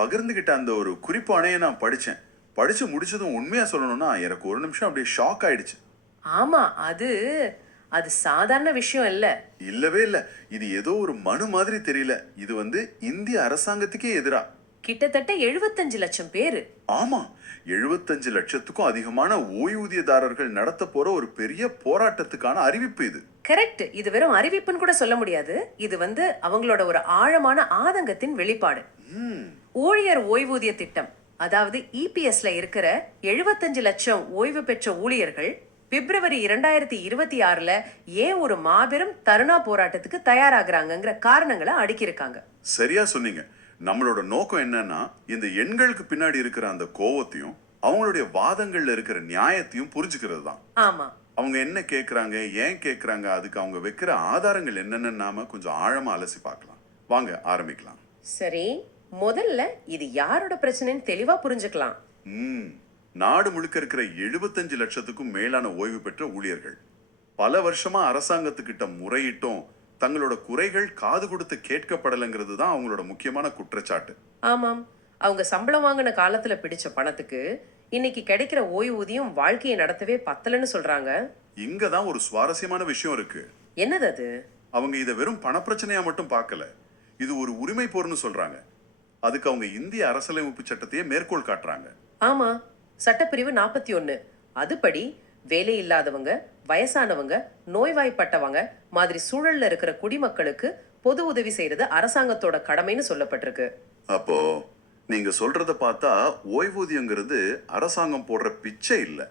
பகிர்ந்துகிட்ட அந்த ஒரு குறிப்பு அணையை நான் படிச்சேன். படிச்சு முடிச்சதும் உண்மையா சொல்லணும்னா எனக்கு ஒரு நிமிஷம் அப்படியே ஷாக் ஆயிடுச்சு. ஆமா அது அது சாதாரண விஷயம் இல்ல. இல்லவே இல்ல. இது ஏதோ ஒரு மனு மாதிரி தெரியல. இது வந்து இந்திய அரசாங்கத்துக்கே எதிரா. கிட்டத்தட்ட எழுபத்தஞ்சு லட்சம் பேரு. ஆமா எழுபத்தஞ்சு லட்சத்துக்கும் அதிகமான ஓய்வூதியதாரர்கள் நடத்த போற ஒரு பெரிய போராட்டத்துக்கான அறிவிப்பு இது. கரெக்ட். இது வெறும் அறிவிப்புன்னு கூட சொல்ல முடியாது. இது வந்து அவங்களோட ஒரு ஆழமான ஆதங்கத்தின் வெளிப்பாடு. ஊழியர் ஓய்வூதிய திட்டம். அதாவது இபிஎஸ்ல இருக்கிற எழுபத்தஞ்சு லட்சம் ஓய்வு பெற்ற ஊழியர்கள் பிப்ரவரி இரண்டாயிரத்தி இருபத்தி ஆறுல ஏன் ஒரு மாபெரும் தருணா போராட்டத்துக்கு தயாராகிறாங்கங்கிற காரணங்களை அடுக்கியிருக்காங்க. சரியா சொன்னீங்க. நம்மளோட நோக்கம் என்னன்னா இந்த எண்களுக்கு பின்னாடி இருக்கிற அந்த கோவத்தையும் அவங்களுடைய வாதங்கள்ல இருக்கிற நியாயத்தையும் புரிஞ்சுக்கிறது தான். ஆமா. அவங்க என்ன கேக்குறாங்க ஏன் கேக்குறாங்க அதுக்கு அவங்க வைக்கிற ஆதாரங்கள் என்னென்னு நாம கொஞ்சம் ஆழமா அலசி பார்க்கலாம். வாங்க ஆரம்பிக்கலாம். சரி முதல்ல இது யாரோட பிரச்சனைன்னு தெளிவா புரிஞ்சுக்கலாம். ம். நாடு முழுக்க இருக்கிற எழுபத்தஞ்சு லட்சத்துக்கும் மேலான ஓய்வு பெற்ற ஊழியர்கள். பல வருஷமா அரசாங்கத்துக்கிட்ட முறையிட்டும் தங்களோட குறைகள் காது கொடுத்து கேட்கப்படலைங்கிறது தான் அவங்களோட முக்கியமான குற்றச்சாட்டு. ஆமாம். அவங்க சம்பளம் வாங்கின காலத்துல பிடிச்ச பணத்துக்கு இன்னைக்கு கிடைக்கிற ஓய்வூதியம் வாழ்க்கையை நடத்தவே பத்தலன்னு சொல்றாங்க. இங்க தான் ஒரு சுவாரஸ்யமான விஷயம் இருக்கு. என்னது அது? அவங்க இதை வெறும் பணப்பிரச்சனையா மட்டும் பார்க்கல. இது ஒரு உரிமை போர்னு சொல்றாங்க. அதுக்கு அவங்க இந்திய அரசியலமைப்பு சட்டத்தையே மேற்கோள் காட்டுறாங்க. ஆமா. சட்டப்பிரிவு நாற்பத்தி ஒன்னு. அதுபடி வேலை இல்லாதவங்க வயசானவங்க நோய்வாய்ப்பட்டவங்க மாதிரி சூழல்ல இருக்கிற குடிமக்களுக்கு பொது உதவி செய்யறது அரசாங்கத்தோட கடமைன்னு சொல்லப்பட்டிருக்கு. அப்போ நீங்க சொல்றத பார்த்தா ஓய்வூதியங்கிறது அரசாங்கம் போடுற பிச்சை இல்ல.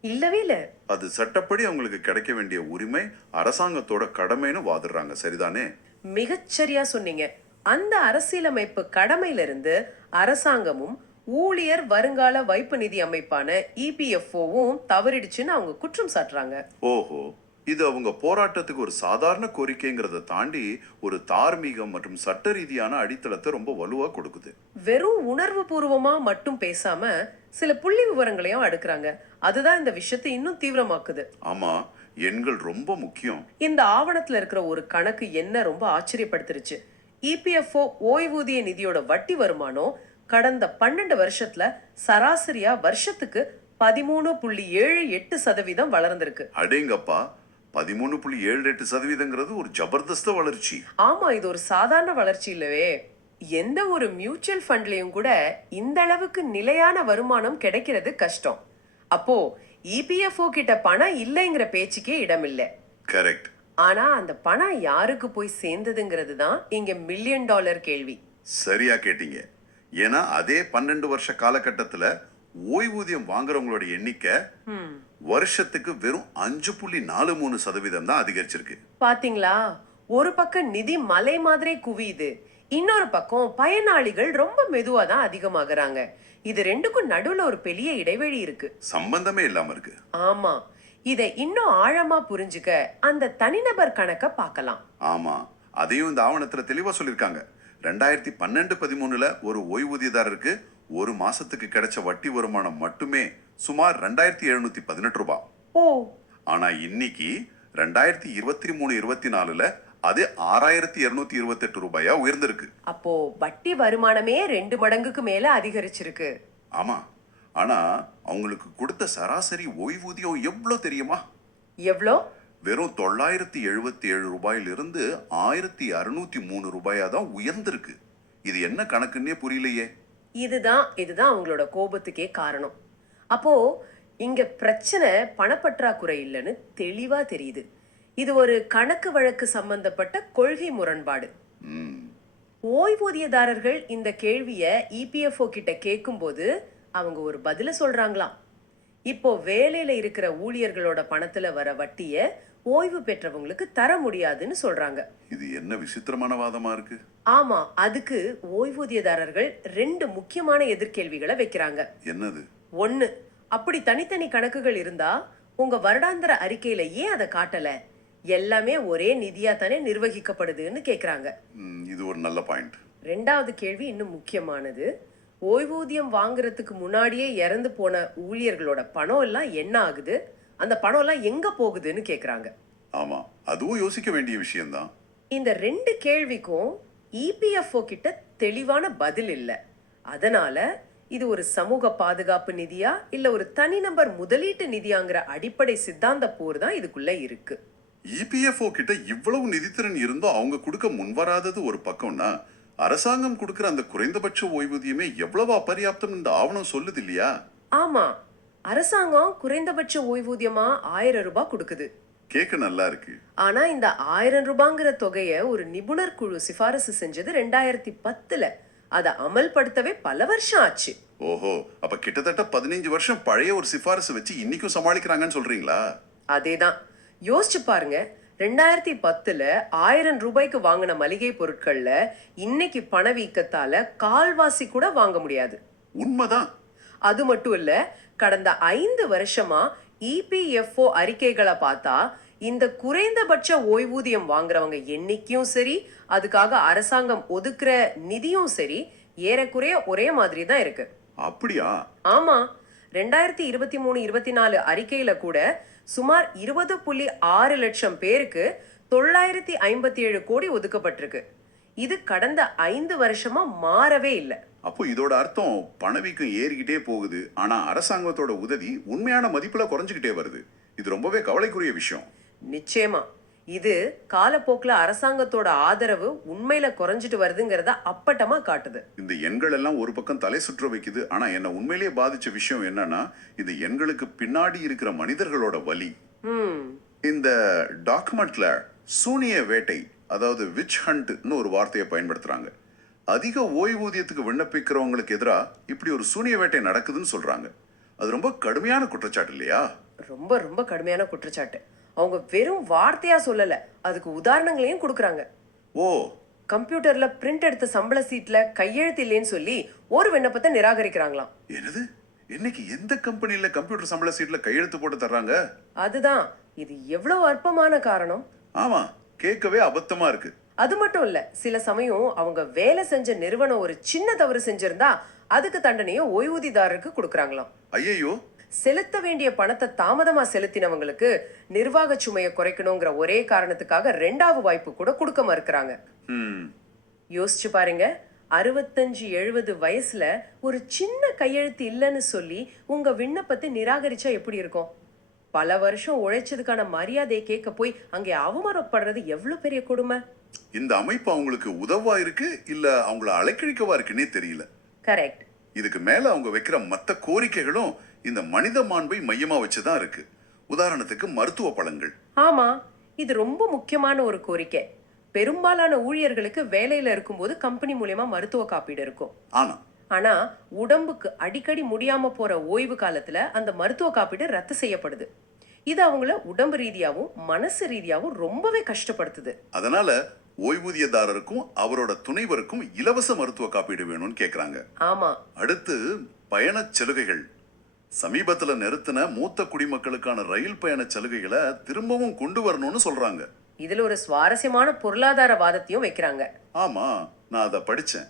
இல்லவே இல்ல. அது சட்டப்படி அவங்களுக்கு கிடைக்க வேண்டிய உரிமை அரசாங்கத்தோட கடமைன்னு வாதிடுறாங்க. சரிதானே? மிகச்சரியா சொன்னீங்க. அந்த அரசியலமைப்பு கடமையிலிருந்து அரசாங்கமும் ஊழியர் வருங்கால வைப்பு நிதி அமைப்பான இபிஎஃப்ஓவும் தவறிடுச்சுன்னு அவங்க குற்றம் சாட்டுறாங்க. ஓஹோ இது அவங்க போராட்டத்துக்கு ஒரு சாதாரண கோரிக்கைங்கிறத தாண்டி ஒரு தார்மீகம் மற்றும் சட்ட ரீதியான அடித்தளத்தை ரொம்ப வலுவா கொடுக்குது. வெறும் உணர்வு பூர்வமா மட்டும் பேசாம சில புள்ளி விவரங்களையும் அடுக்குறாங்க. அதுதான் இந்த விஷயத்தை இன்னும் தீவிரமாக்குது. ஆமா எண்கள் ரொம்ப முக்கியம். இந்த ஆவணத்துல இருக்கிற ஒரு கணக்கு என்ன ரொம்ப ஆச்சரியப்படுத்துருச்சு. இபிஎஃப்ஓ ஓய்வூதிய நிதியோட வட்டி வருமானம் கடந்த பன்னெண்டு வருஷத்துல சராசரியா வருஷத்துக்கு பதிமூணு புள்ளி ஏழு எட்டு சதவீதம் வளர்ந்திருக்கு. அடேங்கப்பா பதிமூணு புள்ளி ஏழு எட்டு சதவீதங்கிறது ஒரு ஜபர்தஸ்த வளர்ச்சி. ஆமா இது ஒரு சாதாரண வளர்ச்சி இல்லவே. எந்த ஒரு மியூச்சுவல் ஃபண்ட்லயும் கூட இந்த அளவுக்கு நிலையான வருமானம் கிடைக்கிறது கஷ்டம். அப்போ இபிஎஃப்ஓ கிட்ட பணம் இல்லைங்கிற பேச்சுக்கே இடமில்லை. கரெக்ட் ஆனா அந்த பணம் யாருக்கு போய் சேர்ந்ததுங்கிறது தான் இங்க மில்லியன் டாலர் கேள்வி. சரியா கேட்டீங்க. ஏன்னா அதே பன்னெண்டு வருஷ காலகட்டத்துல ஓய்வூதியம் வாங்குறவங்களோட எண்ணிக்கை வருஷத்துக்கு வெறும் அஞ்சு புள்ளி நாலு மூணு சதவீதம் தான் அதிகரிச்சிருக்கு. பாத்தீங்களா? ஒரு பக்கம் நிதி மலை மாதிரி குவியுது. இன்னொரு பக்கம் பயனாளிகள் ரொம்ப மெதுவா தான் அதிகமாகறாங்க. இது ரெண்டுக்கும் நடுவுல ஒரு பெரிய இடைவெளி இருக்கு. சம்பந்தமே இல்லாம இருக்கு. ஆமா. இதை இன்னும் ஆழமா புரிஞ்சுக்க அந்த தனிநபர் கணக்க பார்க்கலாம். ஆமா. அதையும் இந்த ஆவணத்துல தெளிவா சொல்லியிருக்காங்க. ரெண்டாயிரத்தி பன்னெண்டு பதிமூணுல ஒரு ஓய்வூதியதாரருக்கு ஒரு மாசத்துக்கு கிடைச்ச வட்டி வருமானம் மட்டுமே சுமார் ரெண்டாயிரத்தி எழுநூத்தி பதினெட்டு ரூபாய். ஓ. ஆனா இன்னைக்கு ரெண்டாயிரத்தி இருபத்தி மூணு இருபத்தி நாலுல அது ஆறாயிரத்தி இருநூத்தி இருபத்தெட்டு ரூபாயா உயர்ந்திருக்கு. அப்போ வட்டி வருமானமே ரெண்டு மடங்குக்கு மேல அதிகரிச்சிருக்கு. ஆமா. ஆனா அவங்களுக்கு கொடுத்த சராசரி ஓய்வூதியம் எவ்வளவு தெரியுமா? எவ்வளோ? வெறும் தொள்ளாயிரத்தி எழுபத்தி ஏழு ரூபாயிலிருந்து ஆயிரத்தி அறுநூத்தி மூணு ரூபாயா தான் உயர்ந்திருக்கு. இது என்ன கணக்குன்னே புரியலையே. இதுதான் இதுதான் அவங்களோட கோபத்துக்கே காரணம். அப்போ இங்க பிரச்சனை பணப்பற்றாக்குறை இல்லைன்னு தெளிவா தெரியுது. இது ஒரு கணக்கு வழக்கு சம்பந்தப்பட்ட கொள்கை முரண்பாடு. ஓய்வூதியதாரர்கள் இந்த கேள்விய இபிஎஃப்ஓ கிட்ட கேட்கும்போது அவங்க ஒரு பதில சொல்றாங்களாம். இப்போ வேலையில இருக்கிற ஊழியர்களோட பணத்துல வர வட்டிய ஓய்வு பெற்றவங்களுக்கு தர முடியாதுன்னு சொல்றாங்க. இது என்ன விசித்திரமான வாதமா இருக்கு? ஆமா அதுக்கு ஓய்வூதியதாரர்கள் ரெண்டு முக்கியமான எதிர்கேள்விகளை வைக்கிறாங்க. என்னது? ஒண்ணு அப்படி தனித்தனி கணக்குகள் இருந்தா உங்க வருடாந்திர அறிக்கையில ஏன் அதை காட்டல? எல்லாமே ஒரே நிதியா தானே நிர்வகிக்கப்படுதுன்னு கேக்குறாங்க. இது ஒரு நல்ல பாயிண்ட். ரெண்டாவது கேள்வி இன்னும் முக்கியமானது. ஓய்வூதியம் வாங்குறதுக்கு முன்னாடியே இறந்து போன ஊழியர்களோட பணம் எல்லாம் என்ன ஆகுது? அந்த பணம் எல்லாம் எங்க போகுதுன்னு கேக்குறாங்க. ஆமா அதுவும் யோசிக்க வேண்டிய விஷயம்தான். இந்த ரெண்டு கேள்விக்கும் இபிஎஃப்ஓ கிட்ட தெளிவான பதில் இல்லை. அதனால இது ஒரு சமூக பாதுகாப்பு நிதியா இல்ல ஒரு தனிநபர் முதலீட்டு நிதியாங்கிற அடிப்படை சித்தாந்த போர் தான் இதுக்குள்ள இருக்கு. இபிஎஃப்ஓ கிட்ட இவ்வளவு நிதித்திறன் இருந்தும் அவங்க கொடுக்க முன்வராதது ஒரு பக்கம்னா அரசாங்கம் கொடுக்கிற அந்த குறைந்தபட்ச ஓய்வூதியமே எவ்வளவு அபர்யாப்தம் இந்த ஆவணம் சொல்லுது இல்லையா? ஆமா. அரசாங்கம் குறைந்தபட்ச ஓய்வூதியமா ஆயிரம் ரூபாய் கொடுக்குது. கேட்க நல்லா இருக்கு. ஆனா இந்த ஆயிரம் ரூபாங்கிற தொகைய ஒரு நிபுணர் குழு சிபாரிசு செஞ்சது ரெண்டாயிரத்தி பத்துல. அதை அமல்படுத்தவே பல வருஷம் ஆச்சு. ஓஹோ. அப்ப கிட்டத்தட்ட பதினைஞ்சு வருஷம் பழைய ஒரு சிபாரிசு வச்சு இன்னைக்கும் சமாளிக்கிறாங்கன்னு சொல்றீங்களா? அதேதான். யோசிச்சு பாருங்க. ரெண்டாயிரத்தி பத்துல ஆயிரம் ரூபாய்க்கு வாங்கின மளிகை பொருட்கள்ல இன்னைக்கு பணவீக்கத்தால கால்வாசி கூட வாங்க முடியாது. உண்மைதான். அது மட்டும் இல்ல கடந்த ஐந்து வருஷமா இபிஎஃப்ஓ அறிக்கைகளை பார்த்தா இந்த குறைந்தபட்ச ஓய்வூதியம் வாங்குறவங்க எண்ணிக்கையும் சரி அதுக்காக அரசாங்கம் ஒதுக்குற நிதியும் சரி ஏறக்குறைய ஒரே மாதிரி தான் இருக்கு. அப்படியா? ஆமா. ரெண்டாயிரத்தி இருபத்தி மூணு இருபத்தி நாலு அறிக்கையில கூட சுமார் இருபது புள்ளி ஆறு லட்சம் பேருக்கு தொள்ளாயிரத்தி ஐம்பத்தி ஏழு கோடி ஒதுக்கப்பட்டிருக்கு. இது கடந்த ஐந்து வருஷமா மாறவே இல்லை. அப்போ இதோட அர்த்தம் பணவீக்கம் ஏறிக்கிட்டே போகுது. ஆனா அரசாங்கத்தோட உதவி உண்மையான மதிப்புல குறைஞ்சுக்கிட்டே வருது. இது ரொம்பவே கவலைக்குரிய விஷயம். நிச்சயமா. இது காலப்போக்குல அரசாங்கத்தோட ஆதரவு உண்மையில குறைஞ்சிட்டு வருதுங்கிறத அப்பட்டமா காட்டுது. இந்த எண்கள் எல்லாம் ஒரு பக்கம் தலை சுற்ற வைக்குது. ஆனா என்ன உண்மையிலேயே பாதிச்ச விஷயம் என்னன்னா இந்த எண்களுக்கு பின்னாடி இருக்கிற மனிதர்களோட வலி. இந்த டாக்குமெண்ட்ல சூனிய வேட்டை அதாவது விச் ஹண்ட்னு ஒரு வார்த்தையை பயன்படுத்துறாங்க. அதிக ஓய்வூதியத்துக்கு விண்ணப்பிக்கிறவங்களுக்கு எதிராக இப்படி ஒரு சூனிய வேட்டை நடக்குதுன்னு சொல்றாங்க. அது ரொம்ப கடுமையான குற்றச்சாட்டு இல்லையா? ரொம்ப ரொம்ப கடுமையான குற்றச்சாட்டு. அவங்க வெறும் வார்த்தையா சொல்லல. அதுக்கு உதாரணங்களையும் கொடுக்குறாங்க. ஓ. கம்ப்யூட்டர்ல பிரிண்ட் எடுத்த சம்பள சீட்ல கையெழுத்து இல்லைன்னு சொல்லி ஒரு விண்ணப்பத்தை நிராகரிக்கிறாங்களாம். என்னது? இன்னைக்கு எந்த கம்பெனில கம்ப்யூட்டர் சம்பள சீட்ல கையெழுத்து போட்டு தர்றாங்க? அதுதான். இது எவ்வளவு அற்பமான காரணம். ஆமா. கேட்கவே அபத்தமா இருக்கு. அது மட்டும் இல்ல சில சமயம் அவங்க வேலை செஞ்ச நிறுவனம் ஒரு சின்ன தவறு செஞ்சிருந்தா அதுக்கு தண்டனையை ஓய்வூதியதாரருக்கு கொடுக்கறாங்களாம். ஐயையோ. செலுத்த வேண்டிய பணத்தை தாமதமா செலுத்தினவங்களுக்கு நிர்வாக சுமையை குறைக்கணுங்கிற ஒரே காரணத்துக்காக ரெண்டாவது வாய்ப்பு கூட கொடுக்க மறுக்கிறாங்க. ம். யோசிச்சு பாருங்க. அறுபத்தஞ்சு எழுபது வயசுல ஒரு சின்ன கையெழுத்து இல்லைன்னு சொல்லி உங்க விண்ணப்பத்தை நிராகரிச்சா எப்படி இருக்கும்? பல வருஷம் உழைச்சதுக்கான மரியாதையை கேட்க போய் அங்கே அவமானப்படுறது எவ்வளவு பெரிய கொடுமை? இந்த அமைப்பு அவங்களுக்கு உதவா இருக்கு இல்ல அவங்கள அலைக்கழிக்கவா இருக்குன்னே தெரியல? கரெக்ட். இதுக்கு மேல அவங்க வைக்கிற மத்த கோரிக்கைகளும் இந்த மனித மாண்பை மையமா வச்சுதான் இருக்கு. உதாரணத்துக்கு மருத்துவ பலன்கள். ஆமா இது ரொம்ப முக்கியமான ஒரு கோரிக்கை. பெரும்பாலான ஊழியர்களுக்கு வேலையில இருக்கும்போது கம்பெனி மூலியமா மருத்துவ காப்பீடு இருக்கும். ஆனா. ஆனா உடம்புக்கு அடிக்கடி முடியாம போற ஓய்வு காலத்துல அந்த மருத்துவ காப்பீடு ரத்து செய்யப்படுது. இது அவங்கள உடம்பு ரீதியாவும் மனசு ரீதியாவும் ரொம்பவே கஷ்டப்படுத்துது. அதனால ஓய்வூதியதாரருக்கும் அவரோட துணைவருக்கும் இலவச மருத்துவ காப்பீடு வேணும்னு கேக்குறாங்க. ஆமா. அடுத்து பயணச் சலுகைகள். சமீபத்துல நிறுத்தின மூத்த குடிமக்களுக்கான ரயில் பயண சலுகைகளை திரும்பவும் கொண்டு வரணும்னு சொல்றாங்க. இதுல ஒரு சுவாரஸ்யமான பொருளாதார வாதத்தையும் வைக்கிறாங்க. ஆமா நான் அதை படிச்சேன்.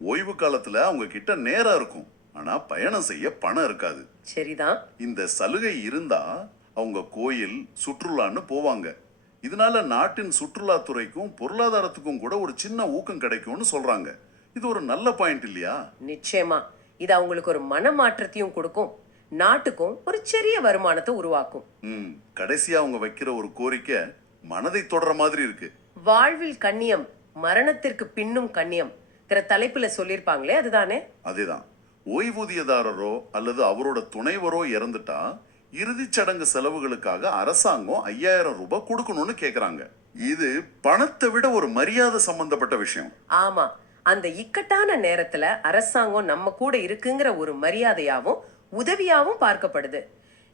ஓய்வு காலத்துல அவங்க கிட்ட நேரம் இருக்கும். ஆனா பயணம் செய்ய பணம் இருக்காது. சரிதான். இந்த சலுகை இருந்தா அவங்க கோயில் சுற்றுலான்னு போவாங்க. இதனால நாட்டின் சுற்றுலாத்துறைக்கும் பொருளாதாரத்துக்கும் கூட ஒரு சின்ன ஊக்கம் கிடைக்கும்னு சொல்றாங்க. இது ஒரு நல்ல பாயிண்ட் இல்லையா? நிச்சயமா. இது அவங்களுக்கு ஒரு மனமாற்றத்தையும் கொடுக்கும். நாட்டுக்கும் ஒரு சிறிய வருமானத்தை உருவாக்கும். ம் கடைசியா அவங்க வைக்கிற ஒரு கோரிக்கை மனதை தொடர மாதிரி இருக்கு. வாழ்வில் கண்ணியம் மரணத்திற்கு பின்னும் கண்ணியம் தலைப்புல சொல்லியிருப்பாங்களே அதுதானே? அதேதான். ஓய்வூதியதாரரோ அல்லது அவரோட துணைவரோ இறந்துட்டா இறுதிச் சடங்கு செலவுகளுக்காக அரசாங்கம் ஐயாயிரம் ரூபாய் கொடுக்கணும்னு கேக்குறாங்க. இது பணத்தை விட ஒரு மரியாதை சம்பந்தப்பட்ட விஷயம். ஆமா. அந்த இக்கட்டான நேரத்துல அரசாங்கம் நம்ம கூட இருக்குங்கிற ஒரு மரியாதையாவும் உதவியாவும் பார்க்கப்படுது.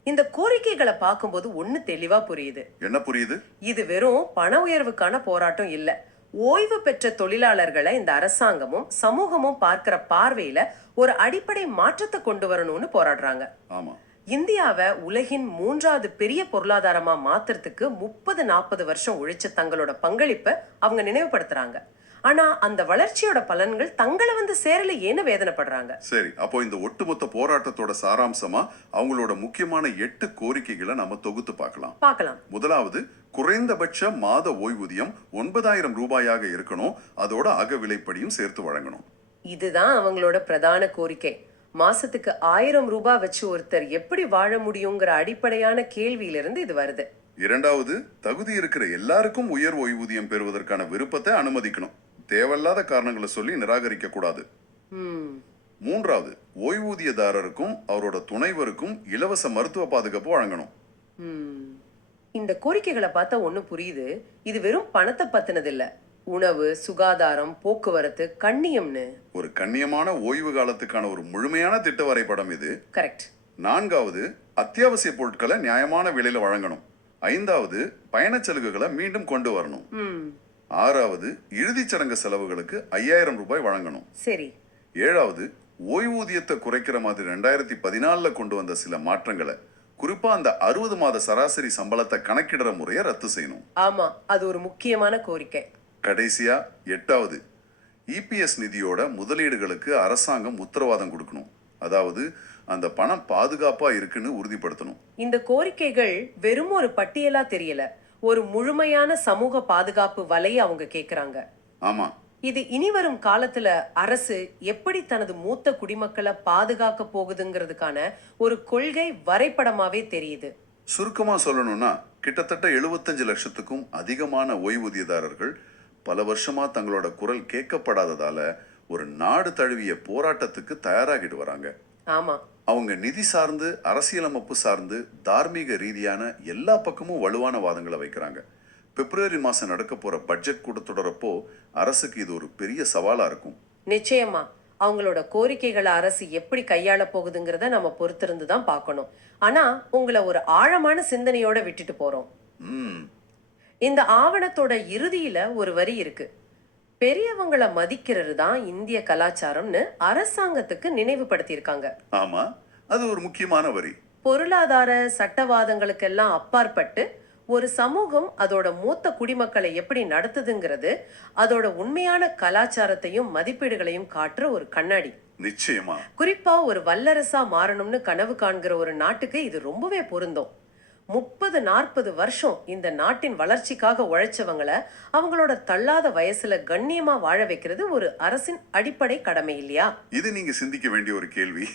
இந்த கோரிக்கைகளை பார்க்கும்போது ஒண்ணு தெளிவா புரியுது. என்ன புரியுது? இது வெறும் பண உயர்வுக்கான போராட்டம் இல்ல. ஓய்வு பெற்ற தொழிலாளர்களை இந்த அரசாங்கமும் சமூகமும் பார்க்கிற பார்வையில ஒரு அடிப்படை மாற்றத்தை கொண்டு வரணும்னு போராடுறாங்க. ஆமா. இந்தியாவை உலகின் மூன்றாவது பெரிய பொருளாதாரமா மாத்துறதுக்கு முப்பது நாற்பது வருஷம் உழைச்ச தங்களோட பங்களிப்பை அவங்க நினைவுபடுத்துறாங்க. ஆனா அந்த வளர்ச்சியோட பலன்கள் தங்களை வந்து சேரல ஏன்னு வேதனைப்படுறாங்க. சரி அப்போ இந்த ஒட்டுமொத்த போராட்டத்தோட சாராம்சமா அவங்களோட முக்கியமான எட்டு கோரிக்கைகளை நம்ம தொகுத்து பார்க்கலாம். பார்க்கலாம். முதலாவது குறைந்தபட்ச மாத ஓய்வூதியம் ஒன்பதாயிரம் ரூபாயாக இருக்கணும். அதோட அகவிலைப்படியும் சேர்த்து வழங்கணும். இதுதான் அவங்களோட பிரதான கோரிக்கை. மாசத்துக்கு ஆயிரம் ரூபாய் வச்சு ஒருத்தர் எப்படி வாழ முடியுங்கிற அடிப்படையான கேள்வியிலிருந்து இது வருது. இரண்டாவது தகுதி இருக்கிற எல்லாருக்கும் உயர் ஓய்வூதியம் பெறுவதற்கான விருப்பத்தை அனுமதிக்கணும். தேவையில்லாத காரணங்களை சொல்லி நிராகரிக்க கூடாது. மூன்றாவது ஓய்வூதியதாரருக்கும் அவரோட துணைவருக்கும் இலவச மருத்துவ பாதுகாப்பு வழங்கணும். இந்த கோரிக்கைகளை பார்த்தா ஒண்ணு புரியுது. இது வெறும் பணத்தை பத்தினது இல்ல உணவு சுகாதாரம் போக்குவரத்து கண்ணியம்னு. ஒரு கண்ணியமான ஓய்வு காலத்துக்கான ஒரு முழுமையான திட்ட வரைபடம் இது. கரெக்ட் நான்காவது அத்தியாவசிய பொருட்களை நியாயமான விலையில வழங்கணும். ஐந்தாவது பயணச் சலுகைகளை மீண்டும் கொண்டு வரணும். ஆறாவது இறுதிச் சடங்கு செலவுகளுக்கு ஐயாயிரம் ரூபாய் வழங்கணும். சரி. ஏழாவது ஓய்வூதியத்தை குறைக்கிற மாதிரி ரெண்டாயிரத்தி பதினாலுல கொண்டு வந்த சில மாற்றங்களை குறிப்பா அந்த அறுபது மாத சராசரி சம்பளத்தை கணக்கிடுற முறையை ரத்து செய்யணும். ஆமா அது ஒரு முக்கியமான கோரிக்கை. கடைசியா எட்டாவது. இபிஎஸ் நிதியோட முதலீடுகளுக்கு அரசாங்கம் உத்தரவாதம் கொடுக்கணும். அதாவது அந்த பணம் பாதுகாப்பா இருக்குன்னு உறுதிப்படுத்தணும். இந்த கோரிக்கைகள் வெறும் ஒரு பட்டியலா தெரியல. ஒரு முழுமையான சமூக பாதுகாப்பு வலையை அவங்க கேக்குறாங்க. ஆமா. இது இனி வரும் காலத்துல அரசு எப்படி தனது மூத்த குடிமக்களை பாதுகாக்க போகுதுங்கிறதுக்கான ஒரு கொள்கை வரைபடமாவே தெரியுது. சுருக்கமா சொல்லணும்னா கிட்டத்தட்ட எழுபத்தஞ்சு லட்சத்துக்கும் அதிகமான ஓய்வூதியதாரர்கள் பல வருஷமா தங்களோட குரல் கேட்கப்படாததால ஒரு நாடு தழுவிய போராட்டத்துக்கு தயாராகிட்டு வராங்க. ஆமா. அவங்க நிதி சார்ந்து அரசியலமைப்பு சார்ந்து தார்மீக ரீதியான எல்லா பக்கமும் வலுவான வாதங்களை வைக்கிறாங்க. பிப்ரவரி மாசம் நடக்க போற பட்ஜெட் கூட்டத்தொடரப்போ அரசுக்கு இது ஒரு பெரிய சவாலா இருக்கும். நிச்சயமா. அவங்களோட கோரிக்கைகளை அரசு எப்படி கையாள போகுதுங்கிறத நம்ம பொறுத்திருந்து தான் பார்க்கணும். ஆனா உங்களை ஒரு ஆழமான சிந்தனையோட விட்டுட்டு போறோம். ம். இந்த ஆவணத்தோட இறுதியில ஒரு வரி இருக்கு. பெரியவங்கள மதிக்கிறது தான் இந்திய கலாச்சாரம்னு அரசாங்கத்துக்கு நினைவுபடுத்தியிருக்காங்க. ஆமா அது ஒரு முக்கியமான வரி. பொருளாதார சட்டவாதங்களுக்கெல்லாம் அப்பாற்பட்டு ஒரு சமூகம் அதோட மூத்த குடிமக்களை எப்படி நடத்துதுங்கிறது அதோட உண்மையான கலாச்சாரத்தையும் மதிப்பீடுகளையும் காட்டுற ஒரு கண்ணாடி. நிச்சயமா. குறிப்பா ஒரு வல்லரசா மாறணும்னு கனவு காண்கிற ஒரு நாட்டுக்கு இது ரொம்பவே பொருந்தும். முப்பது நாற்பது வருஷம் இந்த நாட்டின் வளர்ச்சிக்காக உழைச்சவங்களை அவங்களோட தள்ளாத வயசுல கண்ணியமா வாழ வைக்கிறது ஒரு அரசின் அடிப்படை கடமை இல்லையா? இது நீங்க சிந்திக்க வேண்டிய ஒரு கேள்வி.